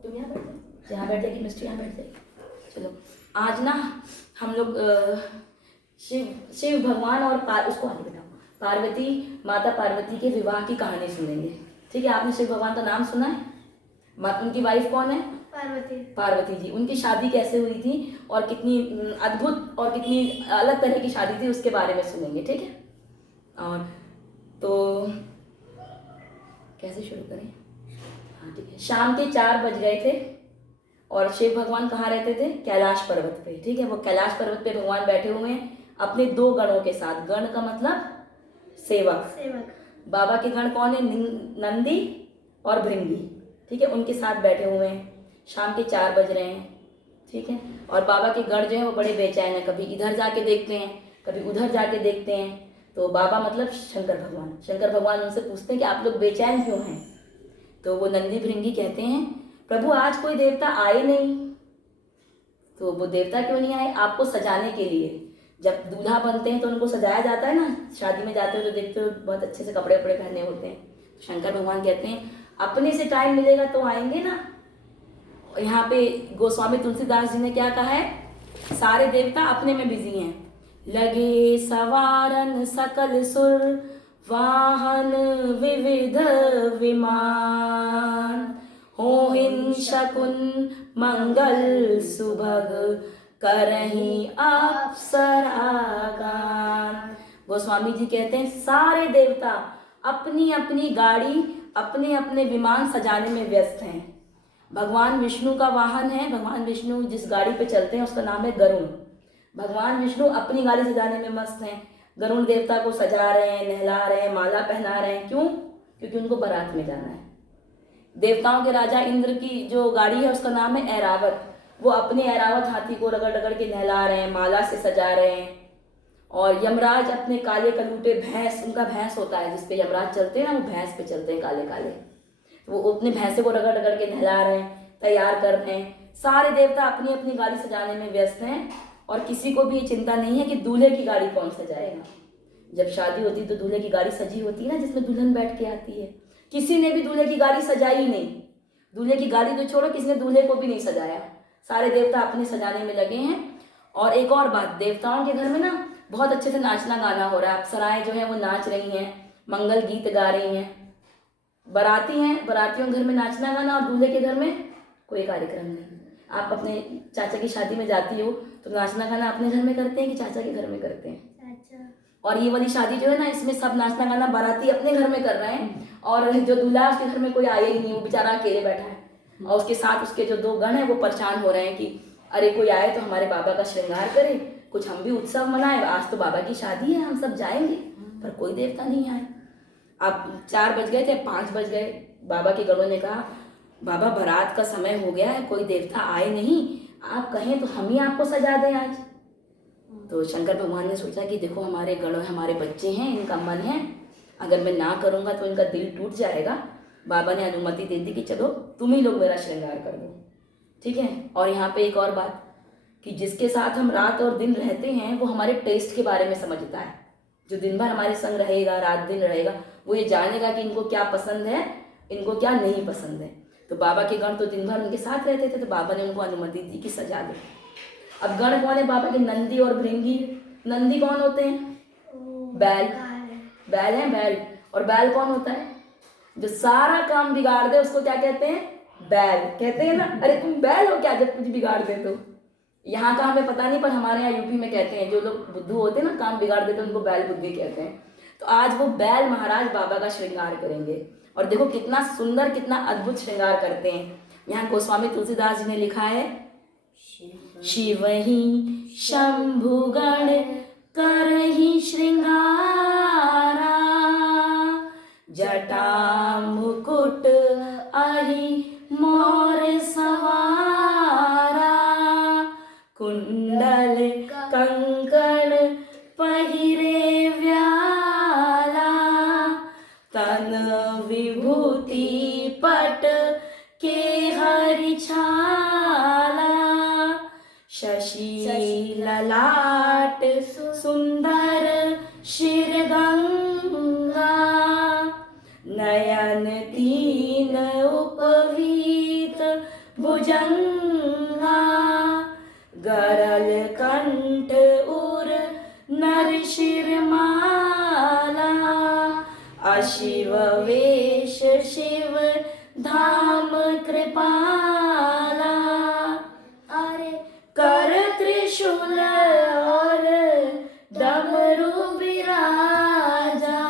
तुम यहाँ बैठ जाओ, यहाँ बैठ जाएगी मिस्टी, यहाँ बैठ जाएगी। चलो आज ना हम लोग शिव भगवान और उसको आगे बताओ, पार्वती, माता पार्वती के विवाह की कहानी सुनेंगे। ठीक है, आपने शिव भगवान का नाम सुना है? उनकी वाइफ कौन है? पार्वती। पार्वती जी। उनकी शादी कैसे हुई थी और कितनी अद्भुत और कितनी अलग तरह की शादी थी, उसके बारे में सुनेंगे। ठीक है, और तो कैसे शुरू करें? हाँ ठीक है। शाम के 4 बज गए थे और शिव भगवान कहाँ रहते थे? कैलाश पर्वत पे। ठीक है, वो कैलाश पर्वत पे भगवान बैठे हुए हैं अपने 2 गणों के साथ। गण का मतलब सेवक। बाबा के गण कौन है? नंदी और भृंगी। ठीक है, उनके साथ बैठे हुए हैं। शाम के 4 बज रहे हैं। ठीक है, और बाबा के गण जो है वो बड़े बेचैन है, कभी इधर जाके देखते हैं, कभी उधर जाके देखते हैं। तो बाबा मतलब शंकर भगवान, शंकर भगवान उनसे पूछते हैं कि आप लोग बेचैन क्यों हैं? तो वो नंदी भृंगी कहते हैं, प्रभु आज कोई देवता आए नहीं। तो वो देवता क्यों नहीं आए? आपको सजाने के लिए। जब दूल्हा बनते हैं तो उनको सजाया जाता है ना, शादी में जाते हो तो देखते हो बहुत अच्छे से कपड़े वपड़े पहने होते हैं। शंकर भगवान कहते हैं अपने से टाइम मिलेगा तो आएंगे ना। यहाँ पे गोस्वामी तुलसीदास जी ने क्या कहा है? सारे देवता अपने में बिजी हैं। लगे सवारन सकल सुर, वाहन विविध विमान, होहिन शकुन मंगल सुभग, करही अप्सरागान। गोस्वामी जी कहते हैं सारे देवता अपनी अपनी गाड़ी, अपने अपने विमान सजाने में व्यस्त हैं। भगवान विष्णु का वाहन है, भगवान विष्णु जिस गाड़ी पे चलते हैं उसका नाम है गरुण। भगवान विष्णु अपनी गाड़ी सजाने में मस्त हैं। गरुण देवता को सजा रहे हैं, नहला रहे हैं, माला पहना रहे हैं। क्यों? क्योंकि उनको बारात में जाना है। देवताओं के राजा इंद्र की जो गाड़ी है उसका नाम है ऐरावत। वो अपने ऐरावत हाथी को रगड़ रगड़ के नहला रहे हैं, माला से सजा रहे हैं। और यमराज अपने काले कलूटे भैंस, उनका भैंस होता है जिसपे यमराज चलते हैं ना, वो भैंस पे चलते हैं काले काले, वो अपने भैंसे को रगड़ रगड़ के नहला रहे हैं, तैयार कर रहे हैं। सारे देवता अपनी अपनी गाड़ी सजाने में व्यस्त हैं और किसी को भी ये चिंता नहीं है कि दूल्हे की गाड़ी कौन सजाएगा। जब शादी होती तो दूल्हे की गाड़ी सजी होती है ना, जिसमें दुल्हन बैठ के आती है। किसी ने भी दूल्हे की गाड़ी सजाई नहीं। दूल्हे की गाड़ी तो छोड़ो, किसी ने दूल्हे को भी नहीं सजाया। सारे देवता अपने सजाने में लगे हैं। और एक और बात, देवताओं के घर में ना बहुत अच्छे से नाचना गाना हो रहा है। अप्सराएं जो है वो नाच रही हैं, मंगल गीत गा रही हैं। बाराती हैं, बारातियों घर में नाचना गाना, और दूल्हे के घर में कोई कार्यक्रम नहीं। आप अपने चाचा की शादी में जाती हो तो नाचना गाना अपने घर में करते हैं कि चाचा के घर में करते हैं? चाचा। और ये वाली शादी जो है ना, इसमें सब नाचना गाना बाराती अपने घर में कर रहे हैं और जो दूल्हा उसके घर में कोई आया ही नहीं, वो बेचारा अकेले बैठा है। और उसके साथ उसके जो 2 गण हैं वो परेशान हो रहे हैं कि अरे कोई आए तो हमारे बाबा का श्रृंगार करे, कुछ हम भी उत्सव मनाए, आज तो बाबा की शादी है, हम सब जाएंगे। पर कोई देवता नहीं आए। अब 4 बज गए थे, 5 बज गए। बाबा के गणों ने कहा बाबा बारात का समय हो गया है, कोई देवता आए नहीं, आप कहें तो हम ही आपको सजा दें आज। तो शंकर भगवान ने सोचा कि देखो हमारे गणों, हमारे बच्चे हैं, इनका मन है, अगर मैं ना करूँगा तो इनका दिल टूट जाएगा। बाबा ने अनुमति दे दी कि चलो तुम ही लोग मेरा श्रृंगार कर दो। ठीक है, और यहाँ पे एक और बात कि जिसके साथ हम रात और दिन रहते हैं वो हमारे टेस्ट के बारे में समझता है। जो दिन भर हमारे संग रहेगा, रात दिन रहेगा, वो ये जानेगा कि इनको क्या पसंद है, इनको क्या नहीं पसंद है। तो बाबा के गण तो दिन भर उनके साथ रहते थे, तो बाबा ने उनको अनुमति दी कि सजा दो। अब गण कौन है बाबा के? नंदी और भृंगी। नंदी कौन होते हैं? बैल। बैल है, बैल। और बैल कौन होता है? जो सारा काम बिगाड़ दे उसको क्या कहते हैं? बैल कहते हैं ना। अरे तुम बैल हो क्या जब कुछ बिगाड़ दे तो? यहाँ का हमें पता नहीं, पर हमारे यहाँ यूपी में कहते हैं, जो लोग बुद्धू होते हैं ना, काम बिगाड़ देते हैं, उनको बैल बुद्धि कहते हैं। तो आज वो बैल महाराज बाबा का श्रृंगार करेंगे। और देखो कितना सुंदर, कितना अद्भुत श्रृंगार करते हैं। यहाँ गोस्वामी तुलसीदास जी ने लिखा है, शिव ही शंभुगण करहि श्रृंगारा, जटा मुकुट अहि मोर सवारा, कुंडल कंकण पहिरे व्याला, तन विभूति पट के हरि छाला, शशि ललाट सुंदर शिरगंगा, नयन तीन उपवीत भुजंगा, गरल कंठ उर नर शिरमाला, अशिव वेश शिव धाम कृपाला, अरे कर त्रिशूल और डमरू बिराजा,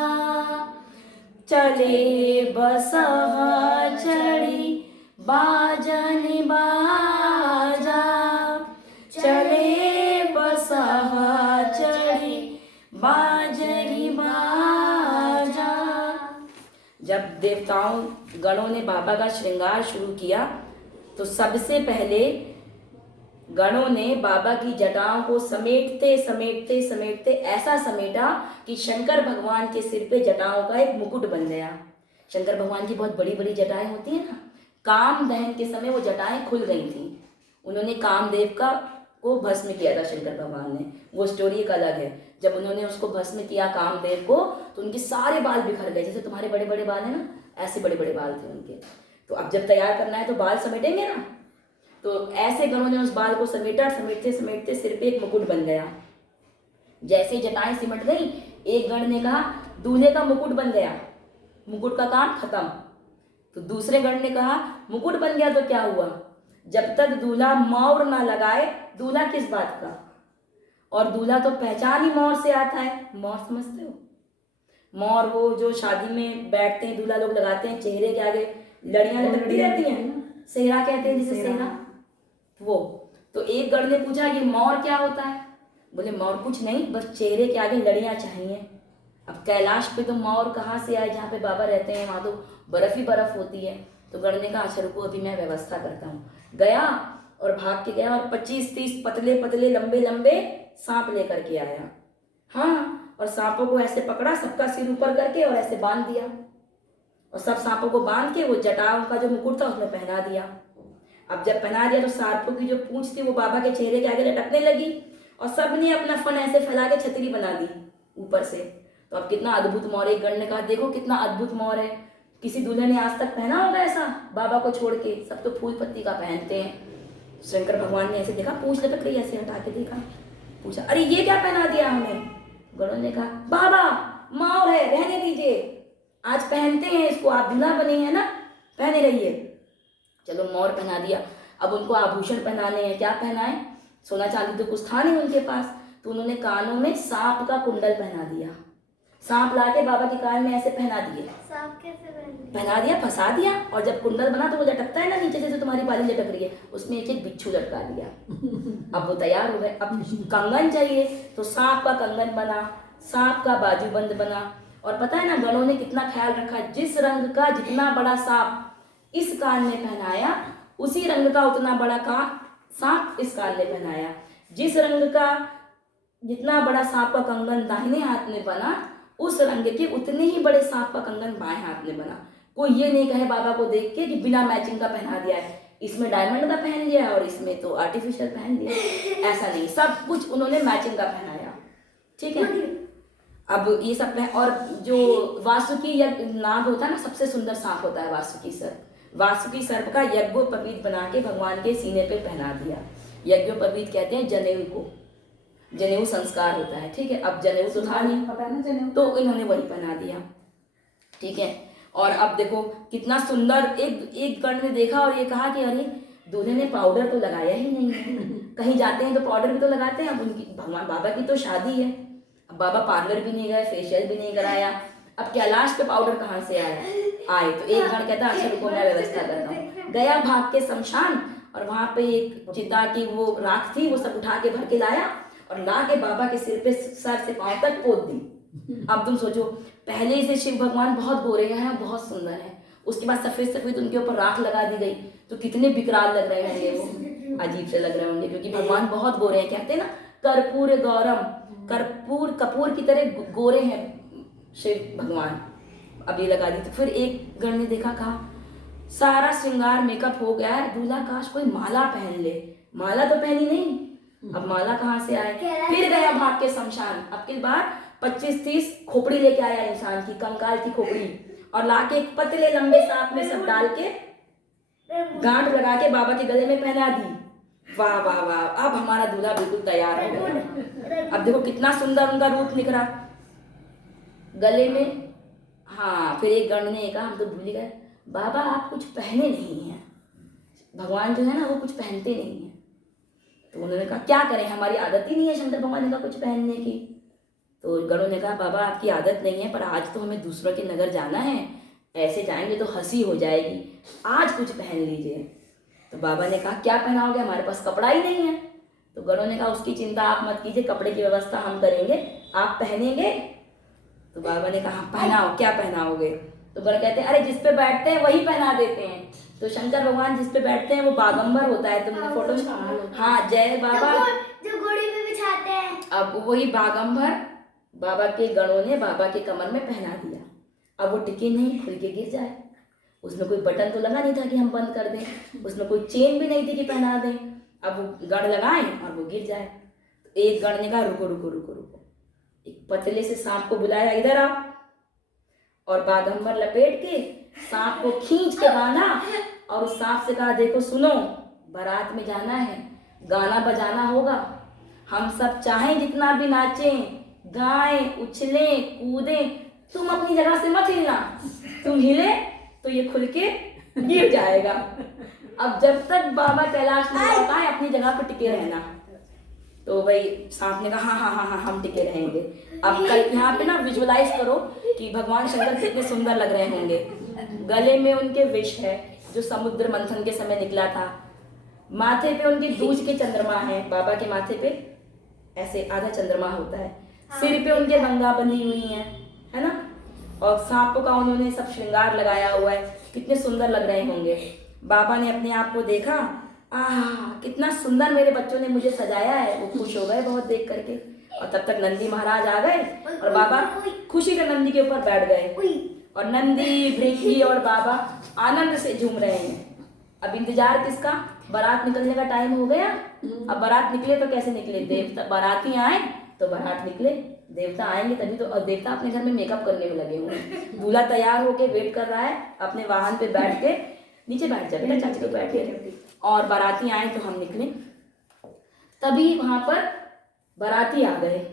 चले बसहा चढ़ी बाजन बाजा, चले बसहा चढ़ी बाजनी बाजा। जब देवताओं गणों ने बाबा का श्रृंगार शुरू किया तो सबसे पहले गणों ने बाबा की जटाओं को समेटते समेटते समेटते ऐसा समेटा कि शंकर भगवान के सिर पे जटाओं का एक मुकुट बन गया। शंकर भगवान की बहुत बड़ी बड़ी जटाएं होती है ना, काम दहन के समय वो जटाएं खुल गई थी। उन्होंने कामदेव को भस्म किया था शंकर भगवान ने, वो स्टोरी एक अलग है। जब उन्होंने उसको भस्म किया कामदेव को तो उनके सारे बाल बिखर गए, जैसे तुम्हारे बड़े बड़े बाल है ना, ऐसे बड़े बड़े बाल थे उनके। तो अब जब तैयार करना है तो बाल समेटेंगे ना, तो ऐसे गणों ने उस बाल को समेटा, समेटते समेटते सिर पे एक मुकुट बन गया। जैसे जटाएं सिमट गई, एक गण ने कहा दूल्हे का मुकुट बन गया, मुकुट का काम खत्म। तो दूसरे गण ने कहा मुकुट बन गया तो क्या हुआ, जब तक दूल्हा मौर ना लगाए दूल्हा किस बात का, और दूल्हा तो पहचान ही मौर से आता है। मौर समझते हो, मौर वो जो शादी में बैठते हैं दूल्हा लोग लगाते हैं, चेहरे के आगे लड़ियां लटकती रहती हैं, सेहरा कहते हैं जिसे, सेहरा वो। तो एक गण ने पूछा ये मौर क्या होता है, बोले मौर कुछ नहीं, बस चेहरे के आगे लड़ियां चाहिए। अब कैलाश पे तो मौर कहाँ से आए, जहाँ पे बाबा रहते हैं वहाँ तो बर्फ ही बर्फ होती है। तो गण ने कहा अच्छा रुको अभी मैं व्यवस्था करता हूँ। गया और भाग के गया और 25-30 पतले पतले लंबे लंबे सांप लेकर के आया। हाँ, और सांपों को ऐसे पकड़ा, सबका सिर ऊपर करके और ऐसे बांध दिया, और सब सांपों को बांध के वो जटाओं का जो मुकुट था उसमें पहना दिया। अब जब पहना दिया तो सांपों की जो पूंछ थी वो बाबा के चेहरे के आगे लटकने लगी, और सबने अपना फन ऐसे फैला के छतरी बना दी ऊपर से। तो अब कितना अद्भुत मौर, एक गण ने कहा देखो कितना अद्भुत मौर है, किसी दूल्हे ने आज तक पहना होगा ऐसा बाबा को छोड़ के, सब तो फूल पत्ती का पहनते हैं। शंकर भगवान ने ऐसे देखा, पूंछ लटक रही, ऐसे हटा के देखा, पूछा अरे ये क्या पहना दिया हमें। गणों ने कहा बाबा मौर है, रहने दीजिए, आज पहनते हैं इसको, आप दूल्हा बने हैं ना, पहने रहिए। चलो मौर पहना दिया। अब उनको आभूषण पहनाने हैं, क्या पहनाए, सोना चांदी तो कुछ था नहीं उनके पास, तो उन्होंने कानों में सांप का कुंडल पहना दिया। सांप लाके बाबा के कान में ऐसे पहना दिए। सांप कैसे पहना दिया, फंसा दिया, और जब कुंडल बना तो वो लटकता है ना नीचे, जैसे तुम्हारी बाली लटक रही है, उसमें एक एक बिच्छू लटका दिया। अब वो तैयार हो गए। अब कंगन चाहिए तो सांप का कंगन बना, सांप का बाजूबंद बना। और पता है ना गणों ने कितना ख्याल रखा, जिस रंग का जितना बड़ा सांप इस कान में पहनाया, उसी रंग का उतना बड़ा सांप इस कान में पहनाया। जिस रंग का जितना बड़ा सांप का कंगन दाहिने हाथ में बना, उस रंग के उतने ही बड़े सांप का कंगन बाएं हाथ में बना। कोई ये नहीं कहे बाबा को देख के कि बिना मैचिंग का पहना दिया है, इसमें डायमंड का पहन लिया और इसमें तो आर्टिफिशियल पहन दिया, ऐसा नहीं, सब कुछ उन्होंने मैचिंग का पहनाया। ठीक है, अब ये सब और जो वासुकी नाग होता है ना, सबसे सुंदर सांप होता है वासुकी सर्प। वासुकी सर्प का यज्ञोपवीत बना के भगवान के सीने पे पहना दिया। यज्ञोपवीत कहते हैं जनेऊ को, जनेऊ संस्कार होता है। ठीक है, अब जनेऊ तो था नहीं तो इन्होंने वही पहना दिया। ठीक है, और अब देखो कितना सुंदर, एक गण ने देखा और ये कहा कि अरे दूल्हे ने पाउडर तो लगाया ही नहीं है। कहीं जाते हैं तो पाउडर भी तो लगाते हैं। अब उनकी भगवान बाबा की तो शादी है, अब बाबा पार्लर भी नहीं गए, फेशियल भी नहीं कराया, अब कैलाश पे पाउडर कहाँ से आए। तो एक गण कहता अच्छा रुको मैं व्यवस्था करता हूँ। गया भाग के शमशान, और वहां पे एक चिता की वो राख थी, वो सब उठा के भर के लाया और ला के बाबा के सिर पे सर से पांव तक पोत दी। अब तुम सोचो, पहले से शिव भगवान बहुत गोरे हैं, बहुत सुंदर हैं, उसके बाद सफेद सफेद उनके ऊपर राख लगा दी गई, तो कितने विकराल लग रहे होंगे, वो अजीब से लग रहे होंगे, क्योंकि भगवान बहुत गोरे हैं। कहते हैं ना कर्पूर गौरम, कपूर की तरह गोरे हैं शिव भगवान। अब ये लगा दी। तो फिर एक गण ने देखा, कहा सारा श्रृंगार मेकअप हो गया है, दूल्हा काश कोई माला पहन ले। माला तो पहनी नहीं, अब माला कहाँ से आए। फिर गया भाग के शमशान, अब की बार 25-30 खोपड़ी लेके आया इंसान की, कंकाल की खोपड़ी, और लाके एक पतले लंबे सांप में सब डाल के गांठ लगा के बाबा के गले में पहना दी। वाह वाह वाह, अब हमारा दूल्हा बिल्कुल तैयार हो गया। अब देखो कितना सुंदर उनका रूप निखरा गले में। हाँ, फिर एक गण ने कहा, हम तो भूल गए बाबा आप कुछ पहने नहीं हैं, भगवान जो है ना वो कुछ पहनते नहीं हैं। तो उन्होंने कहा क्या करें, हमारी आदत ही नहीं है शंकर भगवान ने कहा कुछ पहनने की। तो गणों ने कहा बाबा आपकी आदत नहीं है, पर आज तो हमें दूसरों के नगर जाना है, ऐसे जाएंगे तो हंसी हो जाएगी, आज कुछ पहन लीजिए। तो बाबा ने कहा क्या पहनाओगे, हमारे पास कपड़ा ही नहीं है। तो गणों ने कहा उसकी चिंता आप मत कीजिए, कपड़े की व्यवस्था हम करेंगे, आप पहनेंगे। तो बाबा ने कहा पहनाओ, क्या पहनाओगे। तो गण कहते हैं अरे जिस पे बैठते हैं वही पहना देते हैं। तो शंकर भगवान जिस पे बैठते हैं वो बागंबर होता है, तुमने फोटो में, हाँ जय बाबा जो घोड़ी पे बिछाते हैं, अब वही बागंबर बाबा के गणों ने बाबा के कमर में पहना दिया। अब वो टिके नहीं, खुल के गिर जाए। उसमें कोई बटन तो लगा नहीं था कि हम बंद कर दें, उसमें कोई चेन भी नहीं थी कि पहना दें। अब वो गण लगाए और वो गिर जाए। तो एक गण ने कहा रुको रुको रुको रुको, एक पतले से सांप को बुलाया, इधर आओ, और बागंबर लपेट के सांप को खींच के बांधा और उस सांप से कहा देखो सुनो, बारात में जाना है, गाना बजाना होगा, हम सब चाहें जितना भी नाचें, गाएं, उछलें, कूदें, तुम अपनी जगह से मत हिलना, तुम हिले तो ये खुल के गिर जाएगा। अब जब तक बाबा कैलाश में होता है अपनी जगह पर टिके रहना। तो भाई सांप ने कहा हाँ हाँ हाँ हाँ हम टिके रहेंगे। अब कल यहाँ पे ना विजुअलाइज करो कि भगवान शंकर कितने सुंदर लग रहे होंगे। गले में उनके विष है जो समुद्र मंथन के समय निकला था, माथे पे उनके दूज के चंद्रमा है, बाबा के माथे पे ऐसे आधा चंद्रमा होता है, सिर पे उनके गंगा बंधी हुई है ना, और सांपों का उन्होंने सब श्रृंगार लगाया हुआ है, कितने सुंदर लग रहे होंगे। बाबा ने अपने आप को देखा, आह कितना सुंदर मेरे बच्चों ने मुझे सजाया है, वो खुश हो गए बहुत देख करके। और तब तक नंदी महाराज आ गए और बाबा खुशी से नंदी के ऊपर बैठ गए और नंदी भृंगी और बाबा आनंद से झूम रहे हैं। अब इंतजार किसका, बारात निकलने का टाइम हो गया। अब बारात निकले तो कैसे निकले, देवता बाराती आए तो बारात निकले, देवता आएंगे तभी तो। और देवता अपने घर में मेकअप करने में लगे हुए हैं, दूल्हा तैयार होके वेट कर रहा है अपने वाहन पे बैठ के, नीचे बैठ जा बेटा चाची को बैठ के, और बाराती आए तो हम निकले। तभी वहां पर बाराती आ गए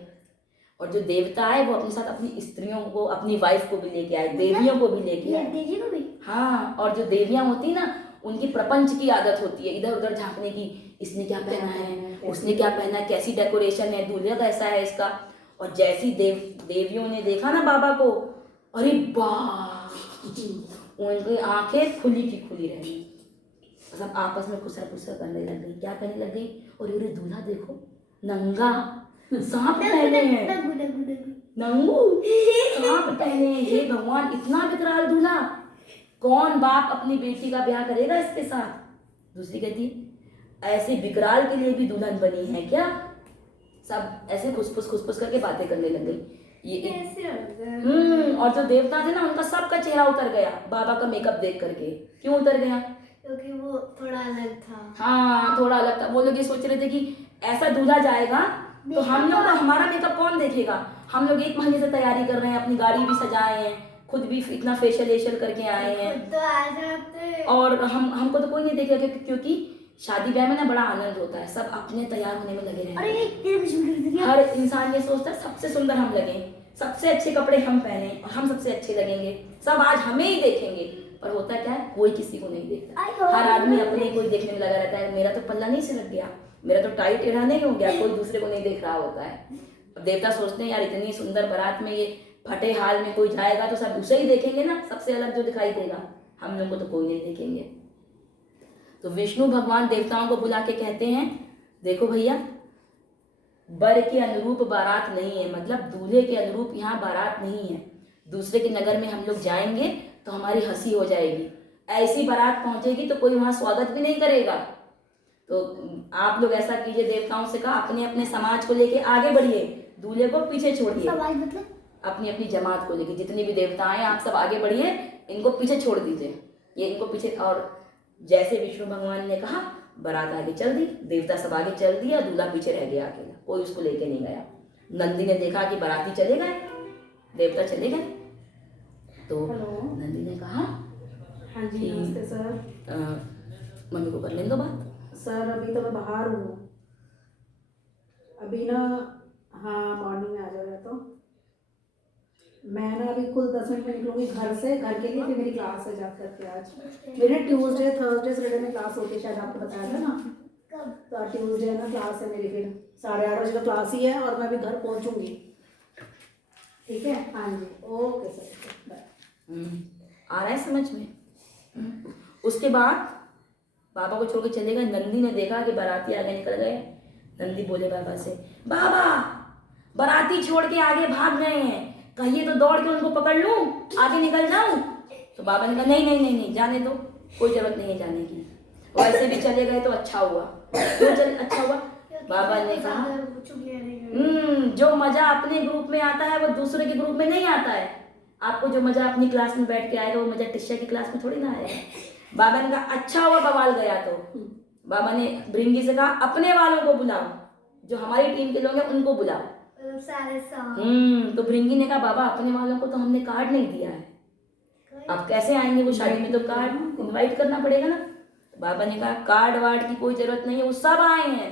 और जो देवता आए वो अपने साथ अपनी स्त्रियों को, अपनी वाइफ को भी लेके आए, देवियों को भी लेके आए, देवी को भी। हाँ, और जो देवियां होती ना उनकी प्रपंच की आदत होती है इधर उधर झांकने की, इसने क्या पहना है, उसने क्या पहना है, कैसी डेकोरेशन है, दूल्हा कैसा है इसका। और जैसी देवियों ने देखा ना बाबा को, अरे वाह, उनकी आंखें खुली की खुली रह गई, सब आपस में खुसरा खुसरा करने लग गई। क्या करने लग गई, और ये दूल्हा देखो नंगा, सांप पहने हैं, नंगू सांप पहने हैं, हे भगवान इतना विकराल दूल्हा, कौन बाप अपनी बेटी का ब्याह करेगा इसके साथ। दूसरी कहती ऐसे विकराल के लिए भी दुल्हन बनी है क्या। सब ऐसे खुसफुस करके बातें करने लग गई। ये और जो देवता थे ना उनका सबका चेहरा उतर गया बाबा का मेकअप देख करके। क्यों उतर गया, क्योंकि वो थोड़ा अलग था। हाँ थोड़ा अलग था। वो लोग ये सोच रहे थे कि ऐसा दूल्हा जाएगा तो हम लोग, हमारा मेकअप कौन देखेगा। हम लोग 1 महीने से तैयारी कर रहे हैं, अपनी गाड़ी भी सजाए हैं, खुद भी इतना फेशियल करके आए हैं, तो और हमको तो कोई नहीं देखेगा, क्योंकि शादी ब्याह में ना बड़ा आनंद होता है, सब अपने तैयार होने में लगे रहते हैं। हर इंसान ये सोचता है सबसे सुंदर हम लगे, सबसे अच्छे कपड़े हम पहने और हम सबसे अच्छे लगेंगे, सब आज हमें ही देखेंगे। पर होता क्या है, कोई किसी को नहीं देखता, हर आदमी अपने को ही देखने में लगा रहता है। मेरा तो पल्ला नहीं सिलक गया, मेरा तो टाइट टेढ़ा नहीं हो गया, कोई दूसरे को नहीं देख रहा होता है। अब देवता सोचते हैं यार इतनी सुंदर बारात में ये फटे हाल में कोई जाएगा तो सब उसे ही देखेंगे ना, सबसे अलग जो दिखाई देगा, हम लोग को तो कोई नहीं देखेंगे। तो विष्णु भगवान देवताओं को बुला के कहते हैं देखो भैया, वर के अनुरूप बारात नहीं है, मतलब दूल्हे के अनुरूप यहाँ बारात नहीं है। दूसरे के नगर में हम लोग जाएंगे तो हमारी हंसी हो जाएगी, ऐसी बारात पहुंचेगी तो कोई वहां स्वागत भी नहीं करेगा। तो आप लोग ऐसा कीजिए, देवताओं से कहा अपने अपने समाज को लेके आगे बढ़िए, दूल्हे को पीछे छोड़िए। मतलब अपनी अपनी जमात को लेके जितनी भी देवता हैं आप सब आगे बढ़िए, इनको पीछे छोड़ दीजिए, ये इनको पीछे। और जैसे विष्णु भगवान ने कहा बारात आगे चल दी, देवता सब आगे चल दिया, दूल्हा पीछे रह गया अकेला, कोई उसको लेके नहीं गया। नंदी ने देखा कि बाराती चले गए, देवता चले गए, तो नंदी ने कहा हाँ जी नमस्ते सर। मम्मी को कर लेने दो बात। सर अभी तो मैं बाहर हूँ अभी ना। हाँ मॉर्निंग में आ जाएगा तो मैं ना अभी कुल 10 मिनट में निकलूंगी घर से, घर के लिए। फिर मेरी क्लास है जा करके। आज मेरे ट्यूसडे थर्सडे सैटरडे में क्लास होती है, शायद आपको बताया था ना। तो ट्यूसडे ना क्लास है मेरी, फिर 8:30 बजे का क्लास ही है और मैं अभी घर पहुंचूंगी। ठीक है, हाँ जी, ओके सर, बाय। आ रहा है समझ में। उसके बाद बाबा को छोड़ के चले गए। नंदी ने देखा कि बाराती आगे निकल गए। नंदी बोले बाबा से, बाबा बाराती छोड़ के आगे भाग गए हैं, कहिए तो दौड़ के उनको पकड़ लूं, आगे निकल जाऊं। तो बाबा ने कहा नहीं नहीं नहीं नहीं, जाने दो, कोई जरूरत नहीं है जाने की, वैसे भी चले गए तो अच्छा हुआ। क्यों चले अच्छा हुआ? बाबा ने कहा जो मजा अपने ग्रुप में आता है वो दूसरे के ग्रुप में नहीं आता है। आपको जो मजा अपनी क्लास में बैठ के आएगा वो मजा टिशा की क्लास में थोड़ी ना आएगा। बाबा ने कहा अच्छा हुआ बवाल गया। तो बाबा ने भृंगी से कहा अपने वालों को बुलाओ, जो हमारी टीम के लोग हैं उनको बुलाओ। सारे तो भृंगी ने कहा बाबा अपने वालों को तो हमने कार्ड नहीं दिया है, अब कैसे आएंगे वो शादी में, तो कार्ड इनवाइट करना पड़ेगा ना। बाबा ने कहा कार्ड वार्ड की कोई जरूरत नहीं है, वो सब आए हैं,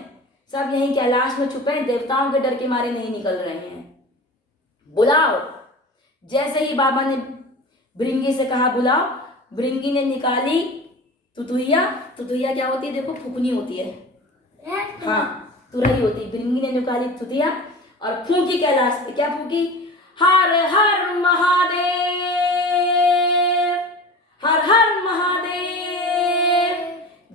सब यहीं कैलाश में छुपे हैं, देवताओं के डर के मारे नहीं निकल रहे हैं, बुलाओ। जैसे ही बाबा ने भृंगी से कहा बुलाओ, भृंगी ने निकाली तुतुहिया। तुतुहिया क्या होती है? देखो फुकनी होती है, हाँ तुरही होती है। भृंगी ने निकाली तुतुहिया और फूंकी कैलाश पे। क्या फूंकी? हर हर महादेव, हर हर महादेव।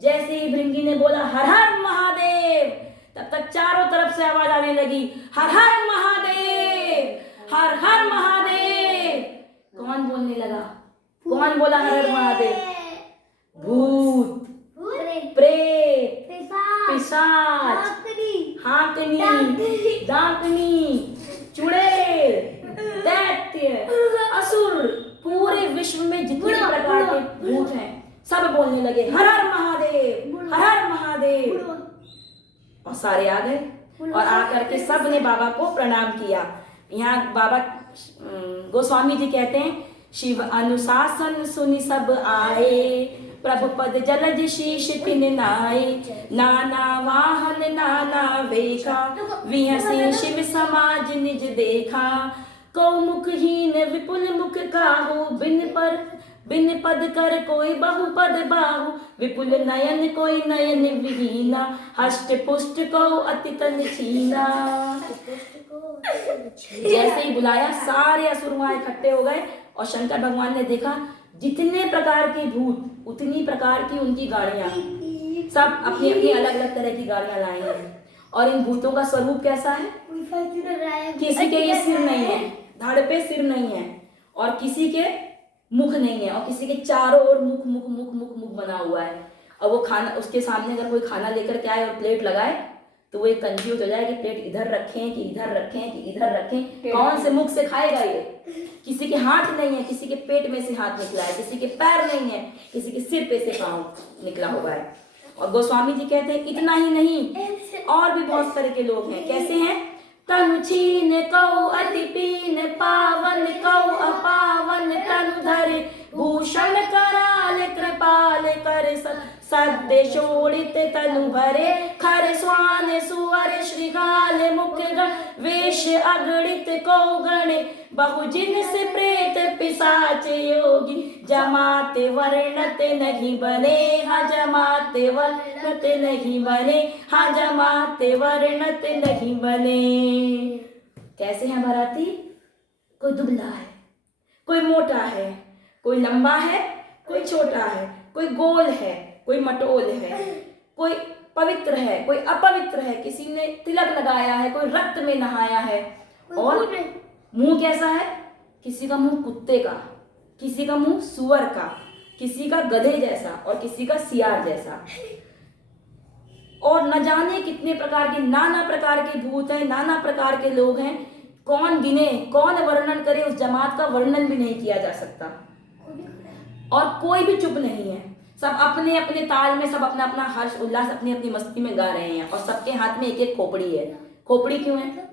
जैसे ही भृंगी ने बोला हर हर महादेव, तब तक चारों तरफ से आवाज आने लगी हर हर महादेव, हर हर महादेव। कौन बोलने लगा? कौन बोला हर हर महादेव? भूत, प्रेत, पिशाच, हाकनी, डाकनी, चुड़ैल, दैत्य, असुर, पूरे विश्व में जितने प्रकार के भूत हैं सब बोलने लगे हर हर महादेव, हर हर महादेव। और सारे आ गए और आकर के सब ने बाबा को प्रणाम किया। यहाँ बाबा गोस्वामी जी कहते हैं शिव अनुशासन सुनि सब आए, प्रभु पद जलज शीश तिन नाए, नाना वाहन नाना वेखा, विहसी शिव समाज निज देखा, कौ मुखहीन विपुल मुख काहू, बिन पद कर कोई बहुपद बाहु, विपुल नयन कोई नयन विहीना, हष्ट पुष्ट को अति तन छीना। जैसे ही बुलाया सारे असुर वहां इकट्ठे हो गए और शंकर भगवान ने देखा जितने प्रकार के भूत उतनी प्रकार की उनकी गाड़ियां, सब अपनी अपनी अलग अलग तरह की गाड़ियां लाए हैं। और इन भूतों का स्वरूप कैसा है? किसी के ये सिर नहीं है, धड़ पे सिर नहीं है, और किसी के मुख नहीं है, और किसी के चारों ओर मुख मुख मुख मुख मुख बना हुआ है। और वो खाना उसके सामने अगर कोई खाना लेकर के आए और प्लेट लगाए तो वो एक कंफ्यूज हो जाए कि प्लेट इधर रखें कि इधर रखें कि इधर रखें, कौन से मुख से खाएगा ये। किसी के हाथ नहीं है, किसी के पेट में से हाथ निकला है, किसी के पैर नहीं है, किसी के सिर पे से पांव निकला हुआ है। और गोस्वामी जी कहते हैं इतना ही नहीं, और भी बहुत तरह के लोग हैं। कैसे हैं? तनु छीन कौ अति पीन, पावन कौ अपावन, तनु धरे भूषण कराल, कृपाल कर सद्य शोड़ित तनु भरे, खर स्वान सुअर श्रृगाल, मुख गण वेश अगणित को गणे, बहुजिन से प्रेत पिशाच योगी, जमाते वर्णत नहीं बने, हाँ जमाते वर्णत नहीं बने, हाँ जमाते वर्णत नहीं बने। कैसे हैं बाराती? कोई दुबला है, कोई मोटा है, कोई लंबा है, कोई छोटा है, कोई गोल है, कोई मटोल है, कोई पवित्र है, कोई अपवित्र है, किसी ने तिलक लगाया है, कोई रक्त में नहाया है। और मुंह कैसा है? किसी का मुंह कुत्ते का, किसी का मुंह सुअर का, किसी का गधे जैसा और किसी का सियार जैसा। और न जाने कितने प्रकार के, नाना प्रकार के भूत हैं, नाना प्रकार के लोग हैं। कौन गिने, कौन वर्णन करे, उस जमात का वर्णन भी नहीं किया जा सकता। और कोई भी चुप नहीं है, सब अपने अपने ताल में, सब अपना अपना हर्ष उल्लास अपनी अपनी मस्ती में गा रहे हैं। और सबके हाथ में एक एक खोपड़ी है। खोपड़ी क्यों है?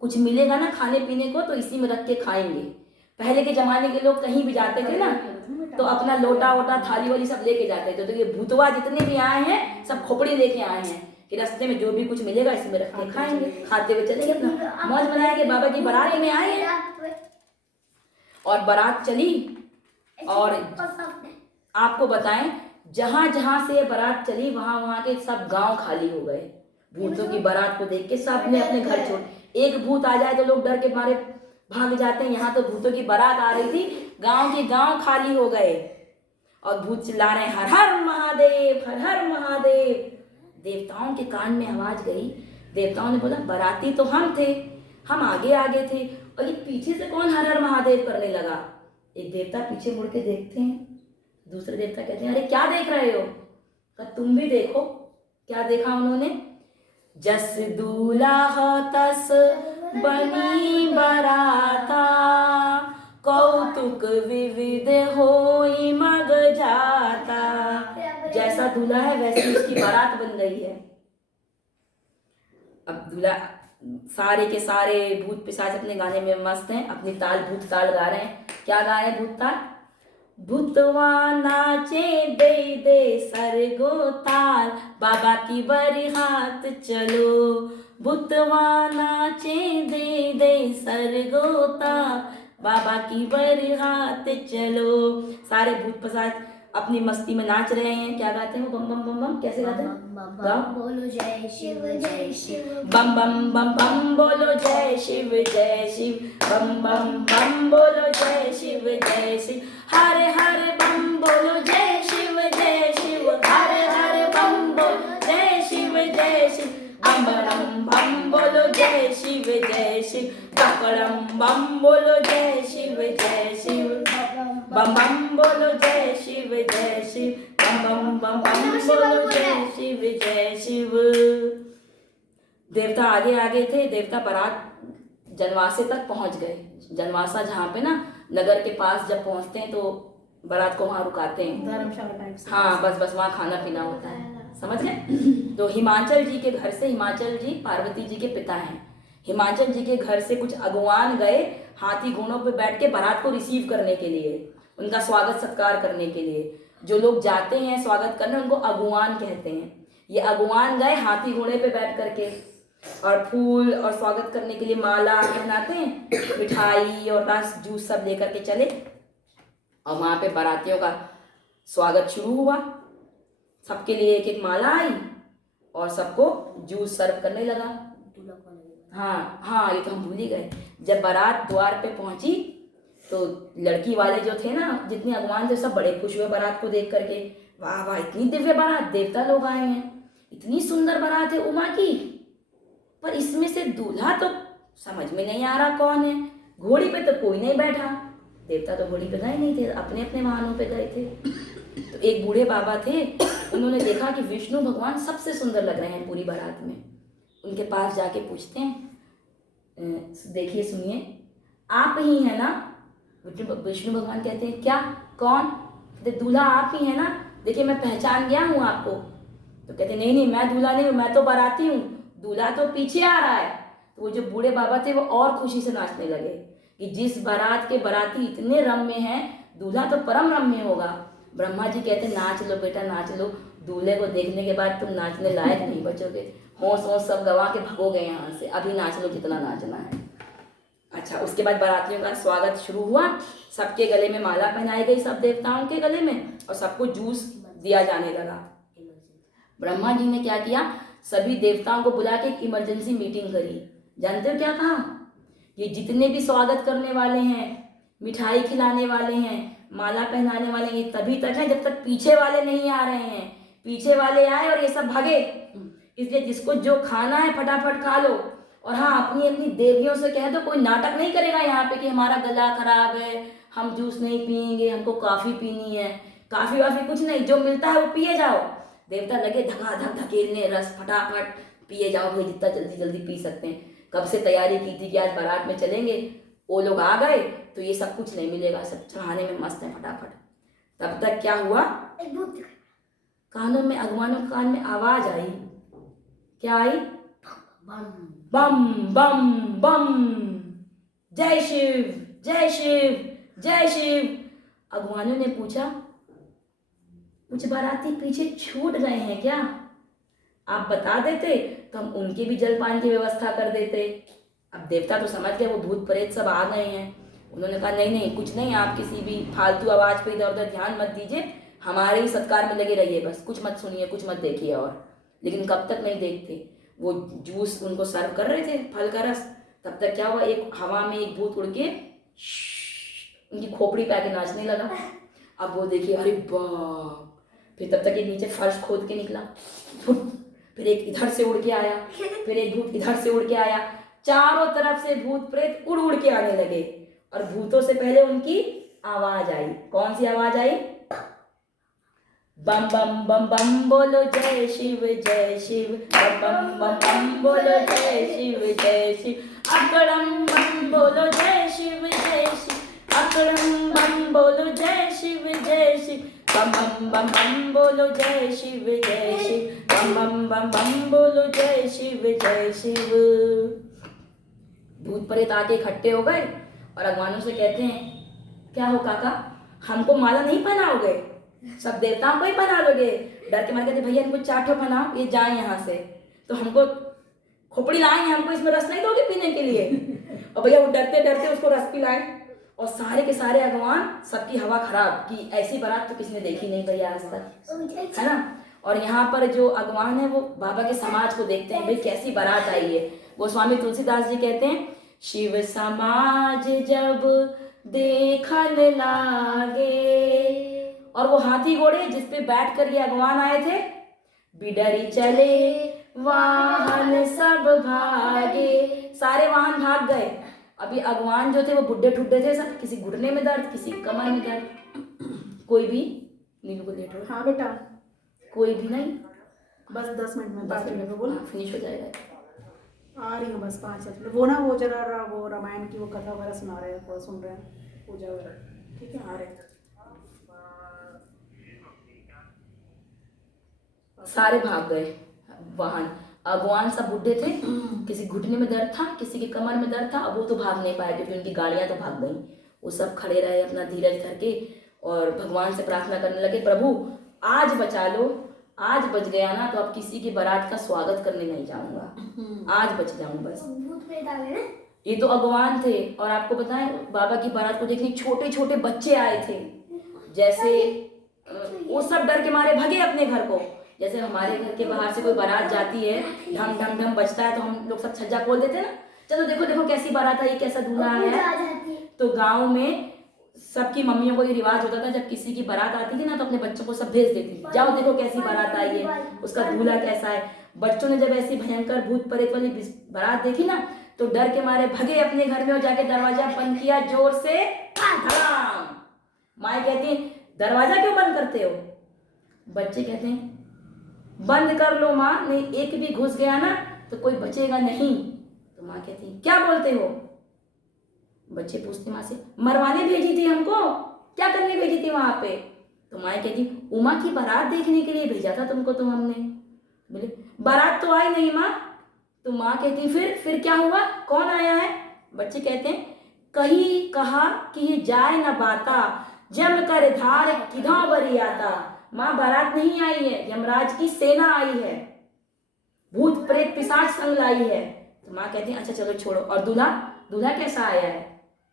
कुछ मिलेगा ना खाने पीने को तो इसी में रख के खाएंगे। पहले के जमाने के लोग कहीं भी जाते थे ना जाते हैं बेटा। तो अपना लोटा वोटा थाली वाली सब लेके जाते थे। तो ये भूतवा जितने भी आए हैं सब खोपड़ी लेके आए हैं कि रास्ते में जो भी कुछ मिलेगा इसमें रख के खाएंगे, खाते हुए चलेंगे, अपना मौज मनाएंगे। बाबा की बारात में आए हैं और बारात चली। और आपको बताएं, जहां जहां से ये बारात चली वहां वहां के सब गांव खाली हो गए। भूतों की बारात को देख के सब ने अपने घर छोड़, एक भूत आ जाए तो लोग डर के मारे भाग जाते हैं। यहाँ तो भूतों की बारात आ रही थी, गांव के गांव खाली हो गए और भूत चिल्ला रहे हैं हर हर महादेव, हर हर महादेव। देवताओं के कान में आवाज गई। देवताओं ने बोला बाराती तो हम थे, हम आगे आगे थे, और ये पीछे से कौन हर हर महादेव करने लगा। एक देवता पीछे मुड़ के देखते हैं, दूसरे देवता कहते हैं अरे क्या देख रहे हो। कहा तुम भी देखो। क्या देखा उन्होंने, जस दूल्हा तस बनी बराता, कौतुक विविध होई मग जाता। जैसा दूल्हा है वैसी उसकी बारात बन गई है। अब दूल्हा, सारे के सारे भूत पिशाच अपने गाने में मस्त हैं, अपनी ताल भूत ताल गा रहे हैं। क्या गा रहे हैं भूत ताल, भूतवा नाचे दे दे सरगो ताल, बाबा की बरिहात चलो। भूतवा नाचे दे दे सरगो ताल, बाबा की बरिहात चलो। सारे भूत पिशाच अपनी मस्ती में नाच रहे हैं। क्या गाते हैं वो, बम बम बम बम, कैसे गाते हैं, बोलो जय शिव जय शिव, बम बम बम बम बोलो जय शिव जय शिव, बम बम बम बोलो जय शिव जय शिव, हरे हरे बम बोलो जय शिव जय शिव, हरे हरे बम बोलो जय शिव जय शिव, अम्बरम बम बोलो जय शिव जय शिव, ककड़म बम बोलो जय शिव जय शिव, बम बम बोलो जय शिव जय शिव, बम बम बम बोलो जय शिव जय शिव। देवता आगे आगे थे। देवता बारात जनवासे तक पहुंच गए। जनवासा जहाँ पे ना नगर के पास जब पहुंचते हैं तो बारात को वहां रुकाते हैं, धर्मशाला टाइप से। हाँ बस वहां खाना पीना होता है, समझ गए। तो हिमाचल जी के घर से, हिमाचल जी पार्वती जी के पिता हैं, हिमाचल जी के घर से कुछ अगवान गए हाथी घोड़ों पे बैठ के बारात को रिसीव करने के लिए, उनका स्वागत सत्कार करने के लिए। जो लोग जाते हैं स्वागत करने उनको अगवान कहते हैं। ये अगवान गए हाथी घोड़े पे बैठ करके और फूल और स्वागत करने के लिए माला पहनाते हैं, मिठाई और रस जूस सब लेकर के चले और वहां पे बारातियों का स्वागत शुरू हुआ। सबके लिए एक एक माला आई और सबको जूस सर्व करने लगा। हाँ ये तो हम भूल ही गए। जब बारात द्वार पे पहुंची तो लड़की वाले जो थे ना, जितने अगवान थे, सब बड़े खुश हुए बारात को देख करके। वाह वाह, इतनी दिव्य बारात, देवता लोग आए हैं, इतनी सुंदर बारात है उमा की, पर इसमें से दूल्हा तो समझ में नहीं आ रहा कौन है। घोड़ी पे तो कोई नहीं बैठा, देवता तो घोड़ी पे गए नहीं थे, अपने अपने वाहनों पे गए थे। तो एक बूढ़े बाबा थे, उन्होंने देखा कि विष्णु भगवान सबसे सुंदर लग रहे हैं पूरी बारात में। उनके पास जाके पूछते हैं, देखिए सुनिए, आप ही हैं ना। विष्णु भगवान कहते हैं क्या, कौन? कहते दूल्हा आप ही है ना, देखिए मैं पहचान गया हूँ आपको। तो कहते नहीं नहीं, मैं दूल्हा नहीं हूँ, मैं तो बाराती हूँ, दूल्हा तो पीछे आ रहा है। तो वो जो बूढ़े बाबा थे वो और खुशी से नाचने लगे कि जिस बारात के बाराती इतने रम्य हैं, दूल्हा तो परम रम्य होगा। ब्रह्मा जी कहते नाच लो बेटा नाच लो, दूल्हे को देखने के बाद तुम नाचने लायक नहीं बचोगे, होश होश सब गवा के भगोगे यहाँ से, अभी नाच लो जितना नाचना है। अच्छा, उसके बाद बारातियों का स्वागत शुरू हुआ, सबके गले में माला पहनाई गई, सब देवताओं के गले में, और सबको जूस दिया जाने लगा। ब्रह्मा जी ने क्या किया, सभी देवताओं को बुला के एक इमरजेंसी मीटिंग करी। जानते हो क्या कहा, ये जितने भी स्वागत करने वाले हैं, मिठाई खिलाने वाले हैं, माला पहनाने वाले हैं, ये तभी तक है जब तक पीछे वाले नहीं आ रहे हैं। पीछे वाले आए और ये सब भागे, इसलिए जिसको जो खाना है फटाफट खा लो। और हाँ, अपनी अपनी देवियों से कह दो कोई नाटक नहीं करेगा यहाँ पे कि हमारा गला खराब है, हम जूस नहीं पियेंगे, हमको कॉफी पीनी है। कॉफी वाफी कुछ नहीं, जो मिलता है वो पिए जाओ। देवता लगे धकाधक धकेलने, रस फटाफट पिए जाओ भाई, जितना जल्दी जल्दी पी सकते हैं। कब से तैयारी की थी कि आज बारात में चलेंगे, वो लोग आ गए तो ये सब कुछ नहीं मिलेगा, सब चढ़ाने में मस्त है फटाफट। तब तक क्या हुआ, कानों में, अगवानों के कान में आवाज आई। क्या आई, बम बम बम, जय शिव जय शिव जय शिव। अगवानों ने पूछा, कुछ बाराती पीछे छूट गए हैं क्या? आप बता देते तो हम उनके भी जलपान की व्यवस्था कर देते। अब देवता तो समझ गए वो भूत प्रेत सब आ गए हैं। उन्होंने कहा नहीं नहीं, कुछ नहीं, आप किसी भी फालतू आवाज पे इधर उधर ध्यान मत दीजिए, हमारे ही सत्कार में लगे रहिए, बस कुछ मत सुनिए, कुछ मत देखिए। और लेकिन कब तक नहीं देखते, वो जूस उनको सर्व कर रहे थे, फल का रस, तब तक क्या हुआ, एक हवा में एक भूत उड़ के उनकी खोपड़ी पे आके नाचने लगा। अब वो देखिए, अरे बाप, फिर तब तक एक नीचे फर्श खोद के निकला, फिर एक इधर से उड़ के आया, फिर एक भूत इधर से उड़ के आया, चारों तरफ से भूत प्रेत उड़ उड़ के आने लगे। और भूतों से पहले उनकी आवाज आई। कौन सी आवाज आई? बम बम बम बम बोलो जय शिव जय शिव, बम बम बम बम बोलो जय शिव जय शिव, अकड़म बम बोलो जय शिव जय शिव, अकड़म बम बोलो जय शिव जय शिव, बम बम बम बम बोलो जय शिव जय शिव, बम बम बम बम बोलो जय शिव जय शिव। भूत प्रेत आके इकट्ठे हो गए और अगवानों से कहते हैं, क्या हो काका, हमको माला नहीं पहनाओगे? सब देवताओं को ही पहना लोगे? डर के मारे कहते, भैया इनको चाटो पहनाओ, ये जाए यहाँ से। तो हमको खोपड़ी लाएंगे, हमको इसमें रस नहीं दोगे पीने के लिए? और भैया वो डरते डरते उसको रस पिलाए। और सारे के सारे अगवान, सबकी हवा खराब कि ऐसी बारात तो किसी ने देखी नहीं भैया आज तक, है ना। और यहाँ पर जो अगवान है वो बाबा के समाज को देखते हैं, भाई कैसी बारात आई है। वो स्वामी तुलसीदास जी कहते हैं, शिव समाज जब देखन लागे, और वो हाथी घोड़े जिसपे बैठ कर ये अगवान आए थे, बिडरी चले वाहन सब भागे, सारे वाहन भाग गए। अभी अगवान जो थे वो बुड्ढे ठुड्ढे थे सब, किसी घुटने में दर्द, किसी कमर में दर्द, कोई भी नीलू को लेट हो। हाँ बेटा, कोई भी नहीं, बस 10 मिनट में, 5 मिनट में बोल, फिनिश हो जाएगा। आ रही हूँ बस 5 मिनट। वो ना वो जरा वो रामायण की वो कथा वगैरह सुना रहे हैं, थोड़ा सुन रहे हैं, पूजा वगैरह, ठीक है, आ रहे हैं। सारे भाग गए वाहन। अगवान सब बुढ़े थे, किसी घुटने में दर्द था, किसी के कमर में दर्द था। अब वो तो भाग नहीं पाए क्योंकि उनकी गाड़ियां तो भाग गई। वो सब खड़े रहे अपना धीरज धर के और भगवान से प्रार्थना करने लगे, प्रभु आज बचा लो, आज बच गया ना तो अब किसी की बारात का स्वागत करने नहीं जाऊंगा, आज बच जाऊं बस। ये तो अगवान थे। और आपको बताएं, बाबा की बारात को देखने छोटे छोटे बच्चे आए थे, जैसे वो सब डर के मारे भगे अपने घर को। जैसे हमारे घर के बाहर से कोई बारात जाती है, ढम ढम ढम बजता है तो हम लोग सब छज्जा खोल देते हैं ना, चलो देखो देखो कैसी बारात आई, कैसा दूल्हा आया है। तो गांव में सबकी मम्मियों को ये रिवाज होता था, जब किसी की बारात आती थी ना तो अपने बच्चों को सब भेज देती, जाओ देखो कैसी बारात आई है, उसका दूल्हा कैसा है। बच्चों ने जब ऐसी भयंकर भूत प्रेत वाली बारात देखी ना तो डर के मारे भगे अपने घर में और जाके दरवाजा बंद किया जोर से, धड़ाम। माँ कहती है, दरवाजा क्यों बंद करते हो? बच्चे कहते हैं, बंद कर लो माँ, नहीं एक भी घुस गया ना तो कोई बचेगा नहीं। तो माँ कहती है, क्या बोलते हो? बच्चे पूछते माँ से, मरवाने भेजी थी हमको, क्या करने भेजी थी वहां पे? तो माँ कहती, उमा की बारात देखने के लिए भेजा था तुमको तो हमने। बोले, बारात तो आई नहीं माँ। तो माँ कहती, फिर क्या हुआ, कौन आया है? बच्चे कहते हैं, कहीं कहा कि ये जाए न बाता, जम कर धार किधौ बरी आता। माँ बारात नहीं आई है, यमराज की सेना आई है, भूत प्रेत पिशाच संग लाई है। तो माँ कहती है, अच्छा चलो छोड़ो। और दूल्हा, दूल्हा कैसा आया है?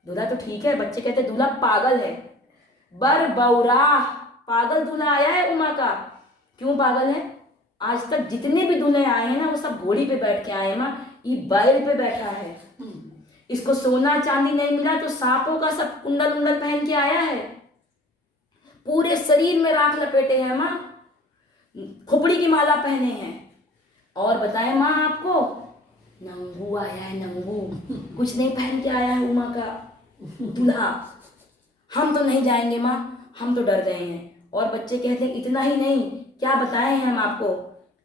दूल्हा तो ठीक है। बच्चे कहते हैं, दूल्हा पागल है, बर बौरा पागल दूल्हा आया है उमा का। क्यों पागल है? आज तक जितने भी दूल्हे आए हैं ना वो सब घोड़ी पे बैठ के आए हैं माँ, ये बैल पे बैठा है। इसको सोना चांदी नहीं मिला तो सांपों का सब कुंडल उंडल पहन के आया है, पूरे शरीर में राख लपेटे हैं माँ, खोपड़ी की माला पहने हैं। और बताएं माँ आपको, नंगू आया है, नंगू, कुछ नहीं पहन के आया है उमा का दूल्हा। हम तो नहीं जाएंगे माँ, हम तो डर गए हैं। और बच्चे कहते हैं, इतना ही नहीं, क्या बताएं हम आपको,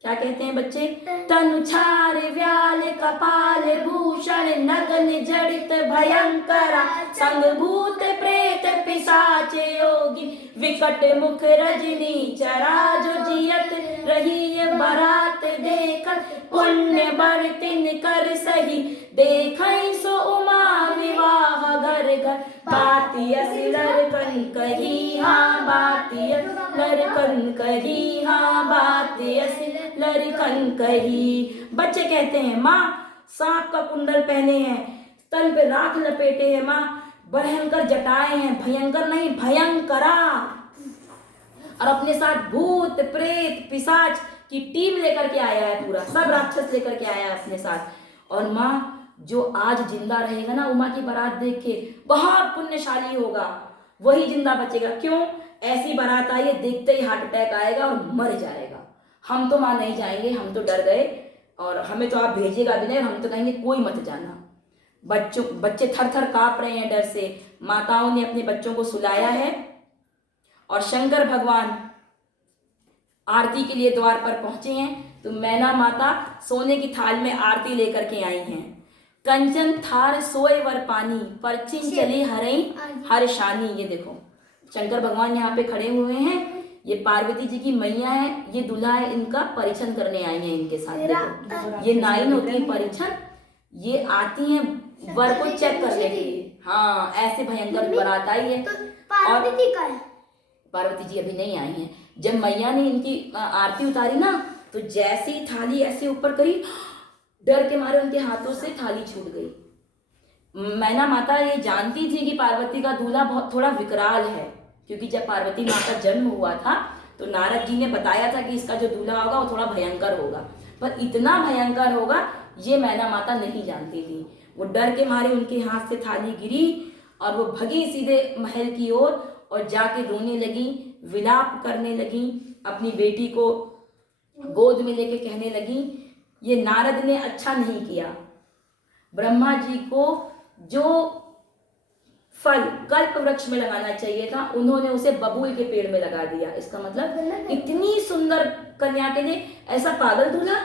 क्या कहते हैं बच्चे, तनु छार व्याल कपाल भूषण नगन जड़ित भयंकरा, संग भूत प्रेत पिशाच योगी विकट मुख रजनी चरा, जो जियत रही ये बारात देख पुण्य बरतिन कर सही देखै सो उमा विवाह घर घर बाती असि लड़कन कही हाँ बाती लड़कन कही हाँ बाती असि लड़कन कही। बच्चे कहते हैं माँ सांप का कुंडल पहने हैं, तल पे राख लपेटे हैं, माँ भयंकर जटाएं हैं, भयंकर नहीं भयंकरा, और अपने साथ भूत प्रेत पिशाच की टीम लेकर के आया है, पूरा सब राक्षस लेकर के आया है अपने साथ। और माँ जो आज जिंदा रहेगा ना उमा की बारात देख के बहुत पुण्यशाली होगा, वही जिंदा बचेगा। क्यों? ऐसी बारात आई है, देखते ही हार्ट अटैक आएगा और मर जाएगा। हम तो माँ नहीं जाएंगे, हम तो डर गए और हमें तो आप भेजिएगा भी नहीं, हम तो कहेंगे कोई मत जाना। बच्चे थर थर कांप रहे हैं डर से। माताओं ने अपने बच्चों को सुलाया है और शंकर भगवान आरती के लिए द्वार पर पहुंचे हैं। तो मैना माता सोने की थाल में आरती लेकर के आई हैं। कंचन थार सोए वर पानी परचिन चली हरई हर शानी। ये देखो शंकर भगवान यहाँ पे खड़े हुए हैं, ये पार्वती जी की मैया है, ये दूल्हा है, इनका परीक्षण करने आई हैं इनके साथ। देखो ये नाइन होती है परीक्षण, ये आती हैं वर को चेक करने के लिए। हाँ ऐसे भयंकर बारात आई है। पार्वती का है, पार्वती जी अभी नहीं आई हैं। जब मैया ने इनकी आरती उतारी ना तो जैसी थाली ऐसे ऊपर करी, डर के मारे उनके हाथों से थाली छूट गई। मैना माता ये जानती थी कि पार्वती का दूल्हा बहुत थोड़ा विकराल है, क्योंकि जब पार्वती माँ का जन्म हुआ था तो नारद जी ने बताया था कि इसका जो दूल्हा होगा वो थोड़ा भयंकर होगा, पर इतना भयंकर होगा ये मैना माता नहीं जानती थी। वो डर के मारे उनके हाथ से थाली गिरी और वो भगी सीधे महल की ओर और जाके रोने लगी, विलाप करने लगी, अपनी बेटी को गोद में लेके कहने लगी ये नारद ने अच्छा नहीं किया। ब्रह्मा जी को जो फल कल्प वृक्ष में लगाना चाहिए था उन्होंने उसे बबूल के पेड़ में लगा दिया। इसका मतलब इतनी सुंदर कन्या के लिए ऐसा पागल दूल्हा,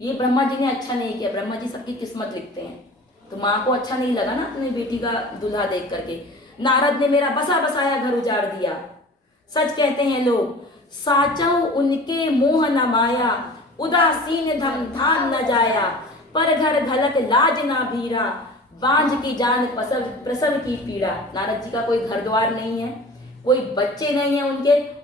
ये ब्रह्मा जी ने अच्छा नहीं किया। ब्रह्मा जी सबकी किस्मत लिखते हैं, तो माँ को अच्छा नहीं लगा ना अपनी बेटी का दूल्हा देख करके। नारद ने मेरा बसा बसाया घर उजाड़ दिया। सच कहते हैं लोग, साचौ उनके मोह न माया, उदासीन धन धान न जाया, पर घर घलक लाज ना भीरा, बांझ की जान प्रसव की पीड़ा। नारद जी का कोई घर द्वार नहीं है, कोई बच्चे नहीं है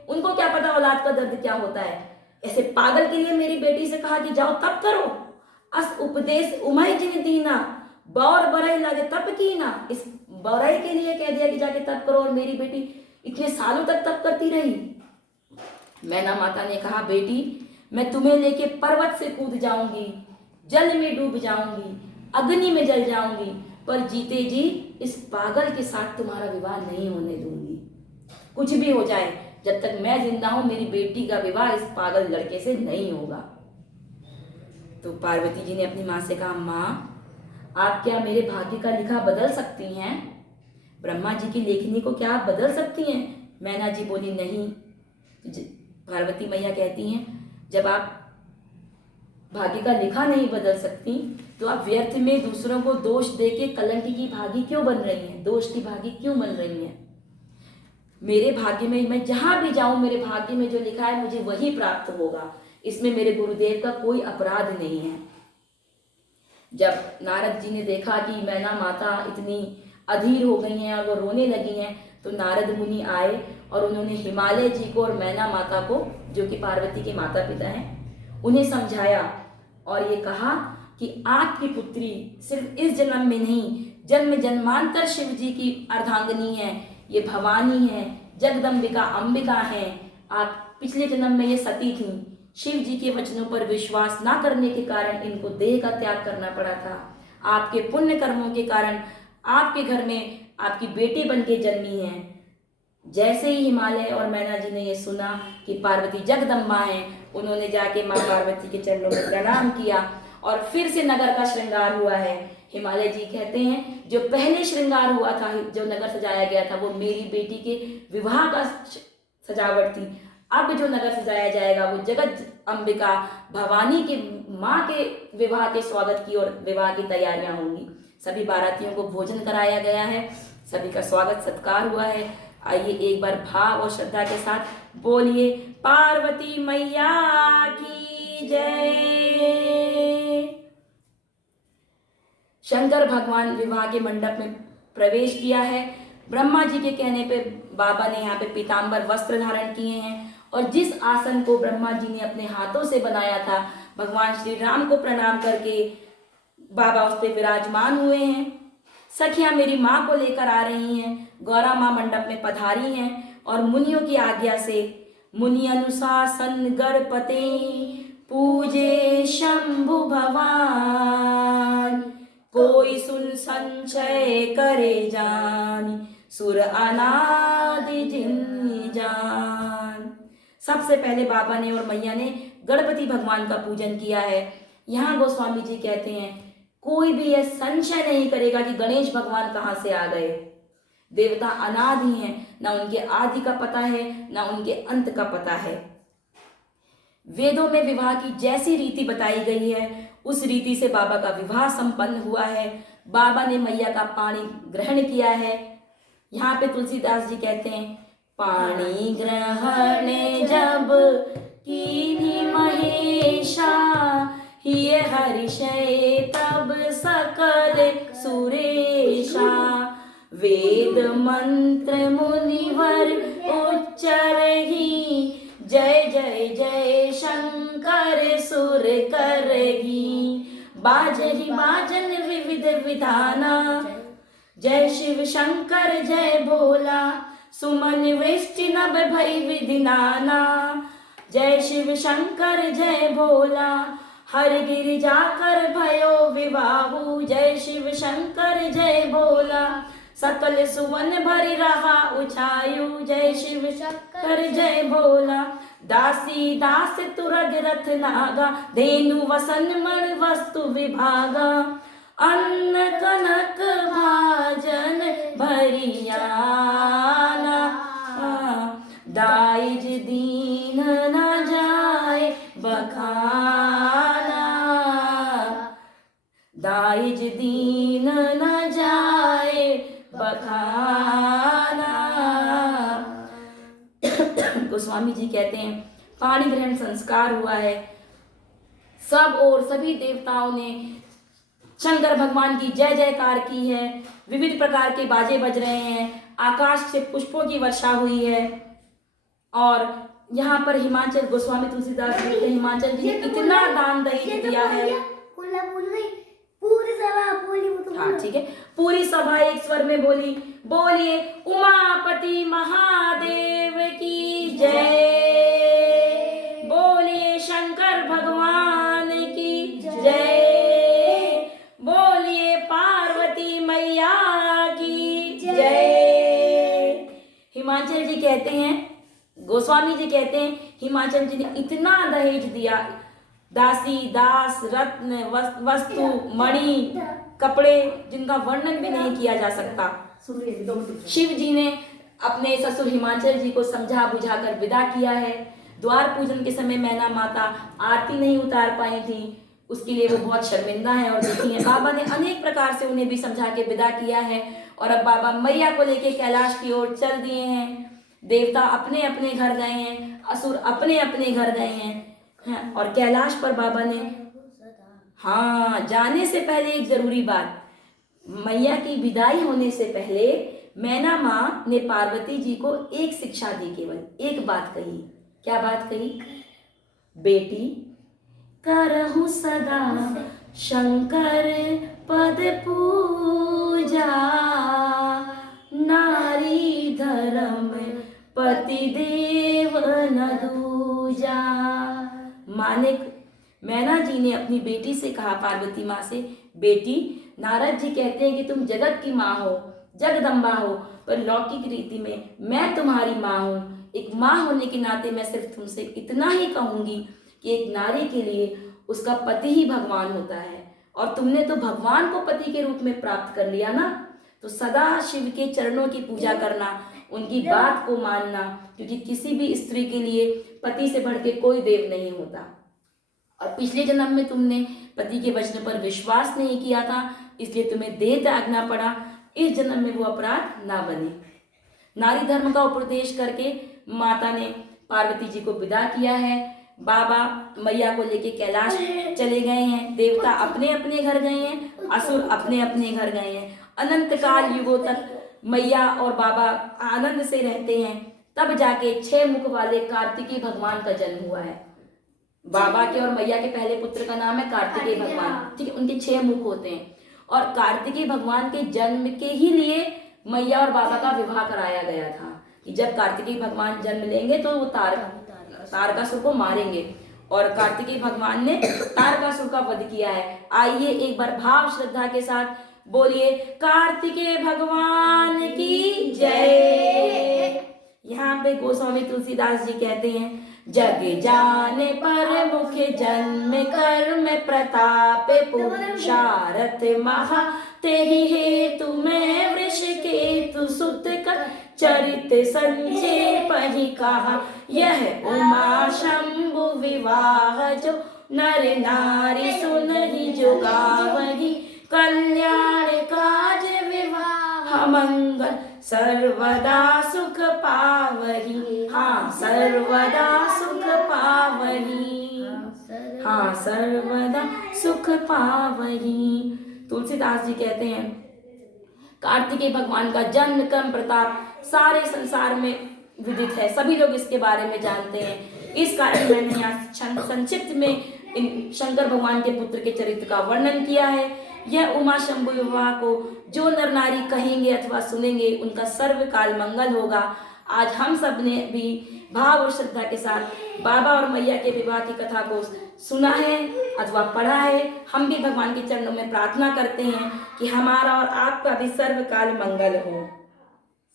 उनको क्या पता औलाद का दर्द क्या होता है। ऐसे पागल के लिए मेरी बेटी से कहा कि जाओ तप करो, अस उपदेश उमय जिन दीना, बौर बरई लगे तप की ना। इस बरई के लिए कह दिया कि जाके तप करो, और मेरी बेटी इतने सालों तक तप करती रही। मैना माता ने कहा बेटी मैं तुम्हें लेके पर्वत से कूद जाऊंगी, जल में डूब जाऊंगी, अग्नि में जल जाऊंगी, पर जीते जी इस पागल के साथ तुम्हारा विवाह नहीं होने दूंगी। कुछ भी हो जाए, जब तक मैं जिंदा हूं मेरी बेटी का विवाह इस पागल लड़के से नहीं होगा। तो पार्वती जी ने अपनी माँ से कहा माँ आप क्या मेरे भाग्य का लिखा बदल सकती हैं? ब्रह्मा जी की लेखनी को क्या आप बदल सकती हैं? मैना जी बोली नहीं। पार्वती मैया कहती हैं जब आप भाग्य का लिखा नहीं बदल सकती तो आप व्यर्थ में दूसरों को दोष देके कलंक की भागी क्यों बन रही हैं, दोष की भागी क्यों बन रही हैं? मेरे भाग्य में मैं जहां भी जाऊं मेरे भाग्य में जो लिखा है मुझे वही प्राप्त होगा, इसमें मेरे गुरुदेव का कोई अपराध नहीं है। जब नारद जी ने देखा कि मैना माता इतनी अधीर हो गई हैं और वो रोने लगी हैं, तो नारद मुनि आए और उन्होंने हिमालय जी को और मैना माता को, जो कि पार्वती के माता पिता हैं, उन्हें समझाया और ये कहा कि आपकी पुत्री सिर्फ इस जन्म में नहीं जन्म जन्मांतर शिव जी की अर्धांगिनी है, ये भवानी है, जगदम्बिका अंबिका है। आप पिछले जन्म में ये सती थीं, शिव जी के वचनों पर विश्वास ना करने के कारण इनको देह का त्याग करना पड़ा था। आपके पुण्य कर्मों के कारण आपके घर में आपकी बेटी बन के जन्मी है। जैसे ही हिमालय और मैना जी ने ये सुना कि पार्वती जगदम्बा हैं, उन्होंने जाके माँ पार्वती के चरणों में प्रणाम किया और फिर से नगर का श्रृंगार हुआ है। हिमालय जी कहते हैं जो पहले श्रृंगार हुआ था, जो नगर सजाया गया था, वो मेरी बेटी के विवाह का सजावट थी। अब जो नगर सजाया जाएगा वो जगत अंबिका भवानी के माँ के विवाह के स्वागत की और विवाह की तैयारियां होंगी। सभी बारातियों को भोजन कराया गया है, सभी का स्वागत सत्कार हुआ है। आइए एक बार भाव और श्रद्धा के साथ बोलिए पार्वती मैया की जय। शंकर भगवान विवाह के मंडप में प्रवेश किया है। ब्रह्मा जी के कहने पे बाबा ने यहाँ पे पीतांबर वस्त्र धारण किए हैं और जिस आसन को ब्रह्मा जी ने अपने हाथों से बनाया था, भगवान श्री राम को प्रणाम करके बाबा उस पे विराजमान हुए हैं। सखियां मेरी माँ को लेकर आ रही हैं, गौरा माँ मंडप में पधारी हैं और मुनियों की आज्ञा से मुनि अनुशासन गणपते पूजे शंभु भवान, कोई सुन संचय करे जान, सुर अनादि जिन जान। सबसे पहले बाबा ने और मैया ने गणपति भगवान का पूजन किया है। यहाँ गोस्वामी जी कहते हैं कोई भी यह संशय नहीं करेगा कि गणेश भगवान कहाँ से आ गए। देवता अनादि हैं, ना उनके आदि का पता है ना उनके अंत का पता है। वेदों में विवाह की जैसी रीति बताई गई है उस रीति से बाबा का विवाह संपन्न हुआ है। बाबा ने मैया का पानी ग्रहण किया है। यहाँ पे तुलसीदास जी कहते हैं पानी ग्रहण जब कीन्ही महेशा, ये हरिषय तब सकल सुरेशा, वेद मंत्र मुनिवर उच्चरहि, जय जय जय शंकर सुर करहि, बाजहि बाजन विविध विधाना, जय शिव शंकर जय भोला, सुमन वृष्टि नभ भई विधि नाना, जय शिव शंकर जय भोला, हर गिर जाकर भयो विवाहु, जय शिव शंकर जय भोला, सकल सुवन भरि रहा उछायु, जय शिव शंकर जय भोला, दासी दास तुरग रथ नागा, धेनु वसन मण वस्तु विभागा, अन्न कनक भाजन भरियाना, दाइज दीन न जाए बखाना, दाइज दीन न जाए बखाना। गोस्वामी जी कहते हैं पाणी ग्रहण संस्कार हुआ है। सब और सभी देवताओं ने शंकर भगवान की जय जयकार की है। विविध प्रकार के बाजे बज रहे हैं, आकाश से पुष्पों की वर्षा हुई है। और यहाँ पर हिमाचल गोस्वामी तुलसीदास जी ने हिमाचल जी ने इतना दान दहेज दिया है। पूरी सभा बोली, हाँ ठीक है, पूरी सभा एक स्वर में बोली, बोलिए उमापति महादेव की जय, बोलिए शंकर भगवान की जय, बोलिए पार्वती मैया की जय। हिमाचल जी कहते हैं, गोस्वामी जी कहते हैं हिमाचल जी ने इतना दहेज दिया, दासी दास रत्न वस्तु मणि कपड़े जिनका वर्णन भी नहीं किया जा सकता। शिव जी ने अपने ससुर हिमाचल जी को समझा बुझा कर विदा किया है। द्वार पूजन के समय मैना माता आरती नहीं उतार पाई थी, उसके लिए वो बहुत शर्मिंदा है और दुखी है। बाबा ने अनेक प्रकार से उन्हें भी समझा के विदा किया है और अब बाबा मैया को लेके कैलाश की ओर चल दिए हैं। देवता अपने अपने घर गए हैं, असुर अपने अपने घर गए हैं और कैलाश पर बाबा ने, हाँ जाने से पहले एक जरूरी बात, मैया की विदाई होने से पहले मैना माँ ने पार्वती जी को एक शिक्षा दी, केवल एक बात कही। क्या बात कही? बेटी करहु सदा शंकर पद पूजा, नारी धर्म पति देव न दूजा। मानिक मैना जी ने अपनी बेटी से कहा, पार्वती माँ से, बेटी नारद जी कहते हैं कि तुम जगत की माँ हो, जगदम्बा हो, पर लौकिक रीति में मैं तुम्हारी माँ हूँ। एक माँ होने के नाते मैं सिर्फ तुमसे इतना ही कहूँगी कि एक नारी के लिए उसका पति ही भगवान होता है और तुमने तो भगवान को पति के रूप में प्राप्त कर लिया ना, तो सदा शिव के चरणों की पूजा करना, उनकी बात को मानना, क्योंकि किसी भी स्त्री के लिए पति से बढ़ के कोई देव नहीं होता। और पिछले जन्म में तुमने पति के वचन पर विश्वास नहीं किया था, इसलिए तुम्हें देह त्यागना पड़ा। इस जन्म में वो अपराध ना बने। नारी धर्म का उपदेश करके माता ने पार्वती जी को विदा किया है। बाबा मैया को लेके कैलाश चले गए हैं, देवता अपने अपने घर गए हैं असुर अपने अपने घर गए हैं। अनंत काल युगों तक मैया और बाबा आनंद से रहते हैं। तब जाके 6 मुख वाले कार्तिकेय भगवान का जन्म हुआ है। बाबा के और मैया के पहले पुत्र का नाम है कार्तिकेय भगवान, ठीक है। उनके 6 मुख होते हैं और कार्तिकेय भगवान के जन्म के ही लिए मैया और बाबा का विवाह कराया गया था कि जब कार्तिकेय भगवान जन्म लेंगे तो वो तारकासुर को मारेंगे और कार्तिकेय भगवान ने तारकासुर का वध किया है। आइए एक बार भाव श्रद्धा के साथ बोलिए कार्तिकेय भगवान की जय। यहाँ पे गोस्वामी तुलसीदास जी कहते हैं, जग जाने पर मुख जन्म कर्म प्रताप पुरुषारथ महा, तेहि हेतु मैं वृष केतु सुत का चरित संक्षेप ही कहा। यह उमा शंभु विवाह जो नर नारी सुनहि जो गावही, कल्याण काज विवाह मंगल सर्वदा सुख पावही। हाँ सर्वदा सुख पावही, हाँ सर्वदा सुख पावही। तुलसीदास जी कहते हैं कार्तिकेय भगवान का जन्म कर्म प्रताप सारे संसार में विदित है, सभी लोग इसके बारे में जानते हैं। इस कारण मैंने यहाँ संक्षिप्त में इन शंकर भगवान के पुत्र के चरित्र का वर्णन किया है। यह उमा शंभु विवाह को जो नर नारी कहेंगे अथवा सुनेंगे उनका सर्वकाल मंगल होगा। आज हम सब ने भी भाव और श्रद्धा के साथ बाबा और मैया के विवाह की कथा को सुना है अथवा पढ़ा है। हम भी भगवान के चरणों में प्रार्थना करते हैं कि हमारा और आपका भी सर्वकाल मंगल हो।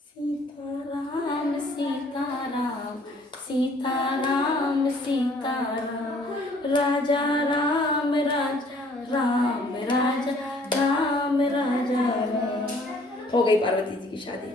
सीताराम सीताराम सीताराम सीताराम, राजा राम राजा राम राजा राम राजा राम। हो गई पार्वती जी की शादी।